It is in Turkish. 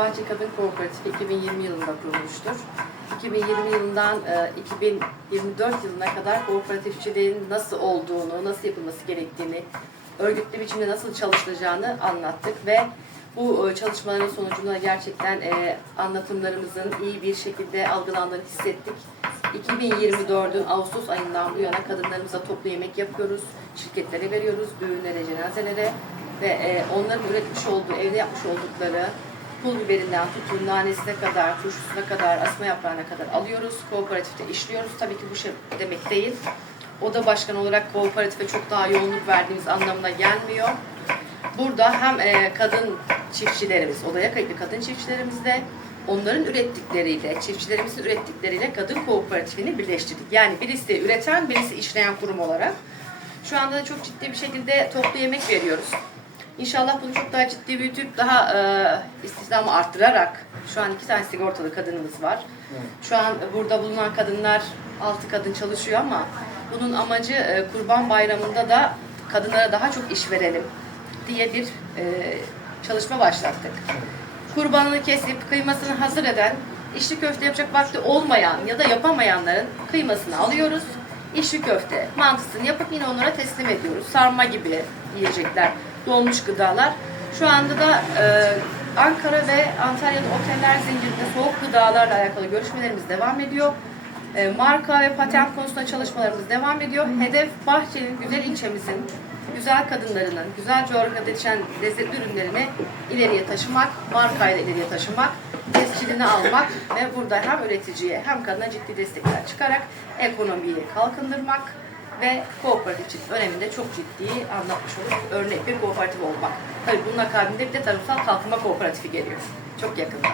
Bahçe Kadın Kooperatifi 2020 yılında kurulmuştur. 2020 yılından e, 2024 yılına kadar kooperatifçiliğin nasıl olduğunu, nasıl yapılması gerektiğini, örgütlü biçimde nasıl çalışılacağını anlattık ve bu e, çalışmaların sonucunda gerçekten e, anlatımlarımızın iyi bir şekilde algılandığını hissettik. 2024'ün Ağustos ayından bu yana kadınlarımıza toplu yemek yapıyoruz, şirketlere veriyoruz, düğünlere, cenazelere ve e, onların üretmiş olduğu, evde yapmış oldukları pul biberinden tutun, nanesine kadar, turşusuna kadar, asma yaprağına kadar alıyoruz. Kooperatifte işliyoruz. Tabii ki bu şey demek değil. Oda başkanı olarak kooperatife çok daha yoğunluk verdiğimiz anlamına gelmiyor. Burada hem e, kadın çiftçilerimiz, odaya kayıtlı kadın çiftçilerimizle onların ürettikleriyle, çiftçilerimizin ürettikleriyle kadın kooperatifini birleştirdik. Yani birisi üreten, birisi işleyen kurum olarak. Şu anda da çok ciddi bir şekilde toplu yemek veriyoruz. İnşallah bunu çok daha ciddi büyütüp daha e, istihdamı arttırarak şu an iki tane sigortalı kadınımız var. Şu an burada bulunan kadınlar altı kadın çalışıyor ama bunun amacı e, Kurban Bayramı'nda da kadınlara daha çok iş verelim diye bir e, çalışma başlattık. Kurbanını kesip kıymasını hazır eden, içli köfte yapacak vakti olmayan ya da yapamayanların kıymasını alıyoruz. İçli köfte, mantısını yapıp yine onlara teslim ediyoruz. Sarma gibi yiyecekler, donmuş gıdalar. Şu anda da e, Ankara ve Antalya'da oteller zincirinde soğuk gıdalarla alakalı görüşmelerimiz devam ediyor. E, marka ve patent konusunda çalışmalarımız devam ediyor. Hedef Bahçeli'nin güzel ilçemizin güzel kadınlarının, güzel coğrafyada yetişen lezzetli ürünlerini ileriye taşımak, markayla ileriye taşımak, tescilini almak ve burada hem üreticiye hem kadına ciddi destekler çıkarak ekonomiyi kalkındırmak ve kooperatif öneminde çok ciddi anlatmış olduk. Örnek bir kooperatif olmak. Tabii bunun akabinde bir de tarımsal kalkınma kooperatifi geliyor. Çok yakında.